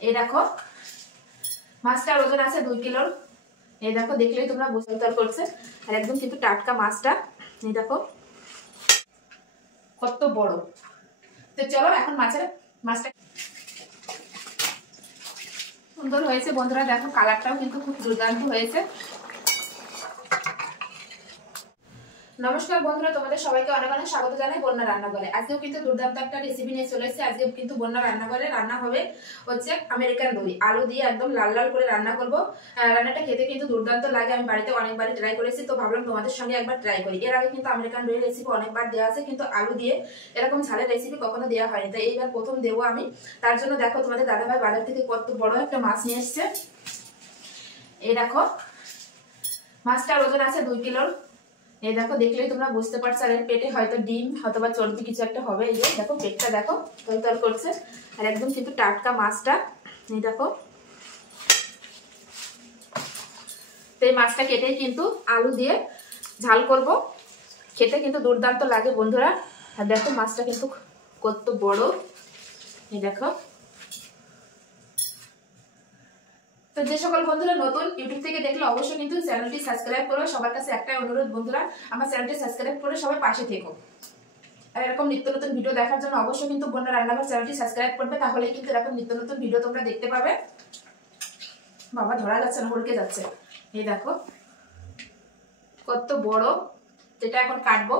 এই দেখো মাছটার ওজন আছে 2 কিলোর। এই দেখো দেখলেই তোমরা বুঝতে করছে, আর একদম কিন্তু টাটকা মাছটা। এই দেখো কত বড়। তো চলো এখন মাছটা সুন্দর হয়েছে বন্ধুরা, দেখো কালারটাও কিন্তু খুব দুর্দান্ত হয়েছে। নমস্কার বন্ধুরা, তোমাদের সবাইকে অনেক অনেক স্বাগত জানাই বন্যা রান্নাঘরে। আজকেও কিন্তু দুর্দান্ত একটা রেসিপি নিয়ে চলে এসেছি। আজকে কিন্তু বন্যা রান্নাঘরে রান্না হবে হচ্ছে আমেরিকান দই আলু দিয়ে একদম লাল লাল করে রান্না করব। রান্নাটা খেতে কিন্তু দুর্দান্ত লাগে। আমি বাড়িতে অনেকবারই ট্রাই করেছি, তো ভাবলাম তোমাদের সঙ্গে একবার ট্রাই করি। এর আগে কিন্তু আমেরিকান দইয়ের রেসিপি অনেকবার দেওয়া আছে, কিন্তু আলু দিয়ে এরকম ঝালের রেসিপি কখনো দেওয়া হয়নি, তাই এইবার প্রথম দেবো আমি। তার জন্য দেখো তোমাদের দাদাভাই বাজার থেকে কত বড় একটা মাছ নিয়ে এসছে। এই দেখো মাছটার ওজন আছে 2 কিলোর। এই দেখো দেখলেই তোমরা বুঝতে পারছো, আর এর পেটে হয়তো ডিম অথবা চর্বি কিছু একটা হবে। এই যে দেখো পেটটা দেখো তলতল করছে, আর একদম কিন্তু টাটকা মাছটা। এই দেখো তো এই মাছটা কেটে কিন্তু আলু দিয়ে ঝাল করব, খেতে কিন্তু দুর্দান্ত লাগে বন্ধুরা। আর দেখো মাছটা কিন্তু কত বড়। এই দেখো, তো যে সকল বন্ধুরা নতুন ইউটিউব থেকে দেখলে অবশ্যই কিন্তু চ্যানেলটি সাবস্ক্রাইব করো। সবার কাছে একটাই অনুরোধ বন্ধুরা, আমার চ্যানেলটি সাবস্ক্রাইব করে সবাই পাশে থেকো। আর এরকম নিত্য নতুন ভিডিও দেখার জন্য অবশ্যই কিন্তু বন্যা রান্নাঘর চ্যানেলটি সাবস্ক্রাইব করবে, তাহলেই কিন্তু এরকম নিত্য নতুন ভিডিও তোমরা দেখতে পাবে। বাবা ধরা যাচ্ছে না, হড়কে যাচ্ছে। এই দেখো কত বড়, যেটা এখন কাটবো।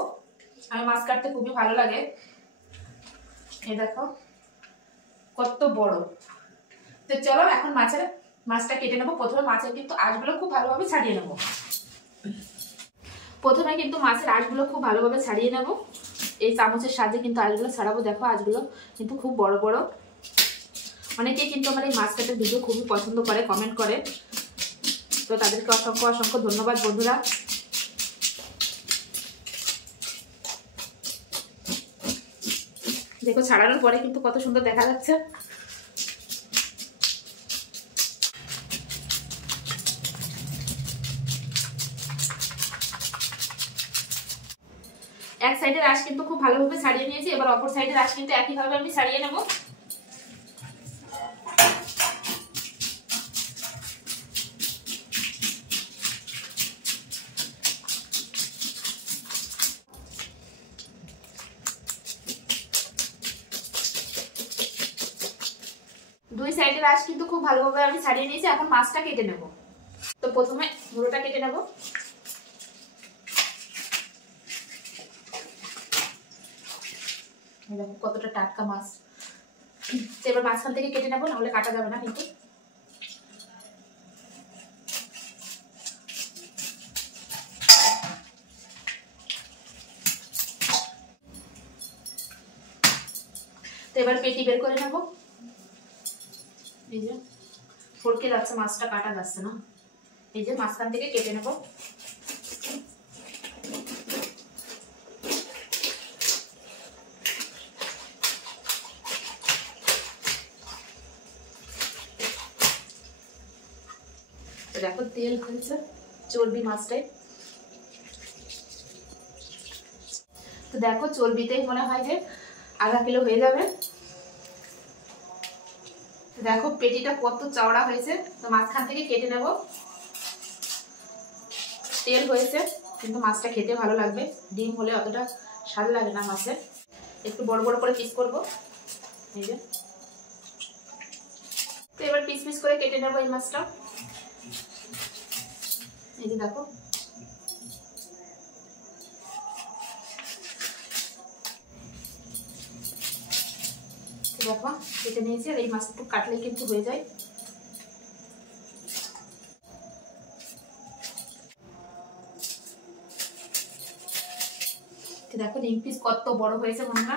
আমি মাছ কাটতে খুবই ভালো লাগে। এই দেখো কত বড়। তো চলো এখন মাছটা কেটে নেবো। প্রথমে মাছের কিন্তু আঁশগুলো খুব ভালোভাবে ছাড়িয়ে নেবো। এই চামচের সাহায্যে কিন্তু আঁশগুলো ছাড়াবো। দেখো আঁশগুলো কিন্তু খুব বড় বড়। অনেকেই কিন্তু আমার এই মাছ কাটার ভিডিও খুবই পছন্দ করে, কমেন্ট করে, তো তাদেরকে অসংখ্য অসংখ্য ধন্যবাদ বন্ধুরা। দেখো ছাড়ানোর পরে কিন্তু কত সুন্দর দেখা যাচ্ছে। এক সাইডের আঁশ কিন্তু খুব ভালোভাবে ছাড়িয়ে নিয়েছি, এবার অপর সাইডের আঁশ কিন্তু একইভাবে আমি ছাড়িয়ে নেব। দুই সাইডের আঁশ কিন্তু খুব ভালোভাবে আমি ছাড়িয়ে নিয়েছি। এখন মাছটা কেটে নেব। তো প্রথমে মুড়োটা কেটে নেব। দেখো কতটা টাটকা মাছ। এবার মাঝখান থেকে কেটে নেবো, নাহলে কাটা যাবে না কিন্তু। তো এবার পেটি বের করে নেবো। এই যে ফড়কে যাচ্ছে মাছটা, কাটা যাচ্ছে না। এই যে মাঝখান থেকে কেটে নেবো। দেখো তেল হয়েছে চর্বি মাছটাই। তো দেখো চর্বিতেই মনে হয় যে আধা কিলো হয়ে যাবে। দেখো পেটিটা কত চওড়া হয়েছে। তো মাঝখান থেকে কেটে নেব। তেল হয়েছে কিন্তু মাছটা খেতে ভালো লাগবে। ডিম হলে অতটা স্বাদ লাগে না মাছের। একটু বড় বড় করে পিস করব। এই যে তো এবার পিস পিস করে কেটে নেব এই মাছটা। এই যে দেখো দেখো কেটে নিয়েছি। আর এই মাছটা একটু কাটলে কিন্তু হয়ে যায়। দেখো ডিম পিস কত বড় হয়েছে বন্ধুরা।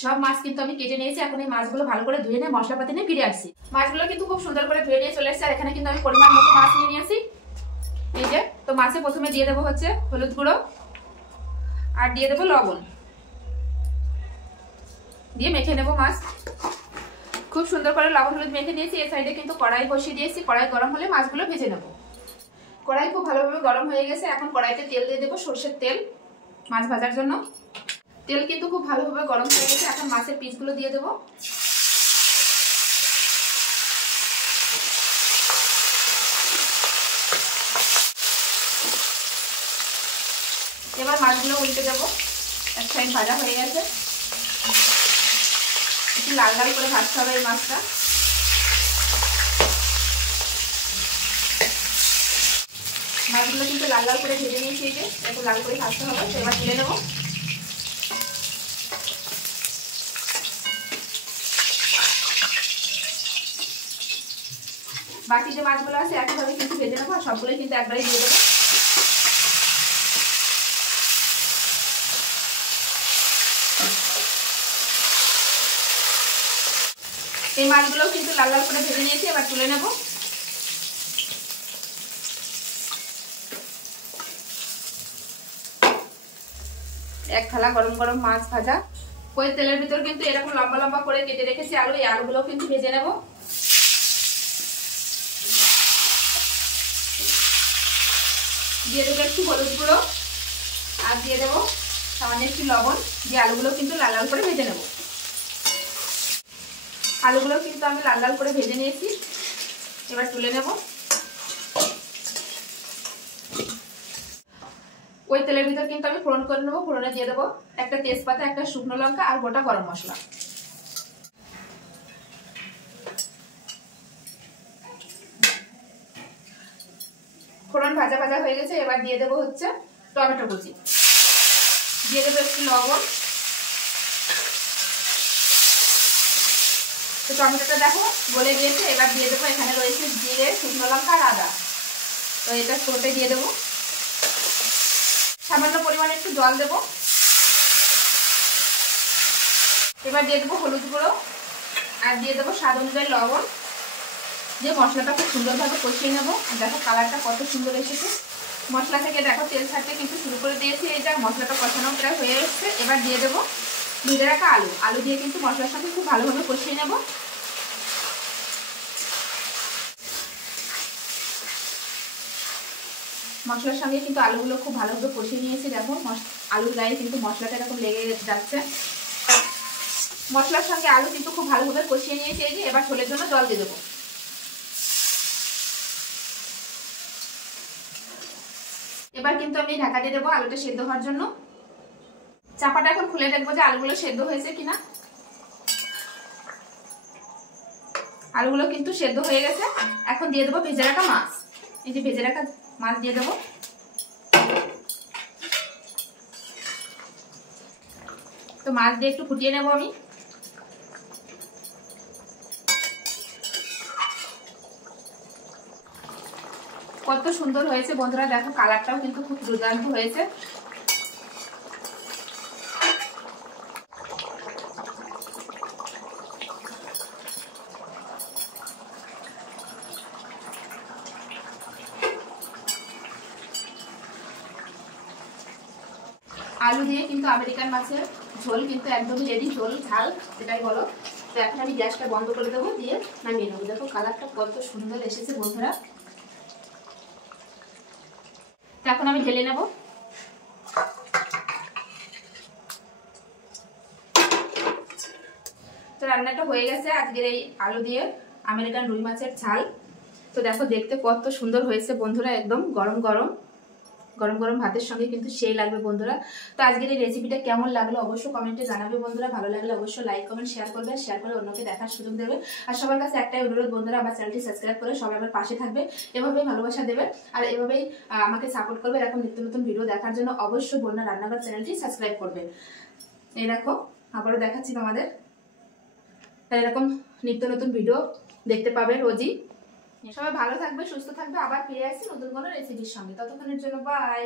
সব মাছ কিন্তু আমি কেটে নিয়েছি। এখন এই মাছগুলো ভালো করে ধুয়ে নিয়ে মশলাপাতি নিয়ে ফিরে আসছি। মাছগুলো কিন্তু খুব সুন্দর করে ধুয়ে নিয়ে চলে এসেছে। আর এখানে কিন্তু আমি পরিমাণ মতো মাছ নিয়ে নিয়েছি। এই যে তো মাছে প্রথমে দিয়ে দেবো হচ্ছে হলুদ গুঁড়ো, আর দিয়ে দেবো লবণ, দিয়ে মেখে নেবো মাছ। খুব সুন্দর করে লবণ হলুদ মেখে নিয়েছি। এই সাইডে কিন্তু কড়াই বসিয়ে দিয়েছি। কড়াই গরম হলে মাছগুলো ভেজে নেবো। কড়াই খুব ভালোভাবে গরম হয়ে গেছে। এখন কড়াইতে তেল দিয়ে দেবো, সরষের তেল, মাছ ভাজার জন্য। তেল কিন্তু খুব ভালোভাবে গরম হয়ে গেছে। এখন মাছের পিসগুলো দিয়ে দেবো। এবার মাছগুলো উল্টে দেবো। এক সাইড ভাজা হয়ে গেছে, একটু লাল লাল করে ভাজতে হবে এই মাছটা। মাছগুলো কিন্তু লাল লাল করে ভেজে নিয়েছি, যে একটু লাল করে ভাজতে হবে। তো এবার তুলে নেবো। বাকি যে মাছগুলো আছে একইভাবে কিন্তু ভেজে নেবো, আর সবগুলোই কিন্তু একবারে দিয়ে দেবো। এই মাছগুলোও কিন্তু লাল লাল করে ভেজে নিয়েছি, এবার তুলে নেব। এক থালা গরম গরম মাছ ভাজা। ওই তেলের ভিতর কিন্তু এরকম লম্বা লম্বা করে কেটে রেখেছি আলু, এই আলুগুলো কিন্তু ভেজে নেব। দিয়ে দেবো একটু হলুদ গুঁড়ো, আর দিয়ে দেবো সামান্য একটু লবণ, দিয়ে আলুগুলো কিন্তু লাল লাল করে ভেজে নেব। আলুগুলো কিন্তু আমি লাল লাল করে ভেজে নিয়েছি, এবার তুলে নেব। ওই তেলের ভিতর কিন্তু আমি ফোড়ন করে নেবো। ফোড়নে দিয়ে দেবো একটা তেজপাতা, একটা শুকনো লঙ্কা, আর গোটা গরম মশলা। ফোড়ন ভাজা ভাজা হয়ে গেছে, এবার দিয়ে দেবো হচ্ছে টমেটো কুচি, দিয়ে দেবো একটু লবণ। তো টমেটোটা দেখো গলে গিয়েছে, এবার দিয়ে দেবো এখানে রয়েছে জিরে, শুকনো লঙ্কা আর আদা। তো এটা কোটে দিয়ে দেবো। সামান্য পরিমাণে একটু জল দেবো। এবার দিয়ে দেবো হলুদ গুঁড়ো, আর দিয়ে দেবো স্বাদ অনুযায়ী লবণ, দিয়ে মশলাটা খুব সুন্দরভাবে কষিয়ে নেবো। দেখো কালারটা কত সুন্দর এসেছে। মশলা থেকে দেখো তেল ছাড়তে কিন্তু শুরু করে দিয়েছি। এই যা মশলাটা কষানো প্রায় হয়ে এসছে। এবার দিয়ে দেবো ভেজে রাখা আলু। আলু দিয়ে কিন্তু মশলার সাথে খুব ভালোভাবে কষিয়ে নেব। মশলার সঙ্গে কিন্তু আলুগুলো খুব ভালোভাবে কষিয়ে নিয়েছি। দেখো আলুর গায়ে কিন্তু মশলাটা এরকম লেগে যাচ্ছে। মশলার সঙ্গে আলু কিন্তু খুব ভালোভাবে কষিয়ে নিয়েছি। এই যে এবার ঝোলের জন্য জল দিয়ে দেবো। এবার কিন্তু আমি ঢাকা দিয়ে দেবো আলুটা সেদ্ধ হওয়ার জন্য। চাপাটা এখন খুলে দেখবো যে আলুগুলো সেদ্ধ হয়েছে কিনা। আলুগুলো কিন্তু সেদ্ধ হয়ে গেছে। এখন দিয়ে দেবো ভেজে রাখা মাছ। এই যে ভেজে রাখা মাছ দিয়ে দেবো। তো মাছ দিয়ে একটু ফুটিয়ে নেবো আমি। কত সুন্দর হয়েছে বন্ধুরা, দেখো কালারটাও কিন্তু খুব দুর্দান্ত হয়েছে। আলু দিয়ে কিন্তু আমেরিকান মাছের ঝোল কিন্তু একদমই রেডি, ঝোল ঝাল যেটাই বলো। তো এখন আমি গ্যাসটা বন্ধ করে দেবো, দিয়ে নামিয়ে নেবো। দেখো কালারটা কত সুন্দর এসেছে বন্ধুরা। তো এখন আমি ঢেলে নেব। তো রান্নাটা হয়ে গেছে আজকের এই আলু দিয়ে আমেরিকান রুই মাছের ঝাল। তো দেখো দেখতে কত সুন্দর হয়েছে বন্ধুরা, একদম গরম গরম গরম গরম ভাতের সঙ্গে কিন্তু সেই লাগবে বন্ধুরা। তো আজকের এই রেসিপিটা কেমন লাগলো অবশ্যই কমেন্টে জানাবে বন্ধুরা। ভালো লাগলে অবশ্যই লাইক কমেন্ট শেয়ার করবে, শেয়ার করে অন্যকে দেখার সুযোগ দেবে। আর সবার কাছে একটাই অনুরোধ বন্ধুরা, আমার চ্যানেলটি সাবস্ক্রাইব করে সবাই আমার পাশে থাকবে, এভাবেই ভালোবাসা দেবে আর এভাবেই আমাকে সাপোর্ট করবে। এরকম নিত্য নতুন ভিডিও দেখার জন্য অবশ্যই বন্যা রান্নাঘর চ্যানেলটি সাবস্ক্রাইব করবে। এই দেখো আবারও দেখাচ্ছি তোমাদের, এরকম নিত্য নতুন ভিডিও দেখতে পাবে রোজই। সবাই ভালো থাকবে, সুস্থ থাকবে। আবার ফিরে আসছি নতুন কোনো রেসিপির সঙ্গে। ততক্ষণের জন্য বাই।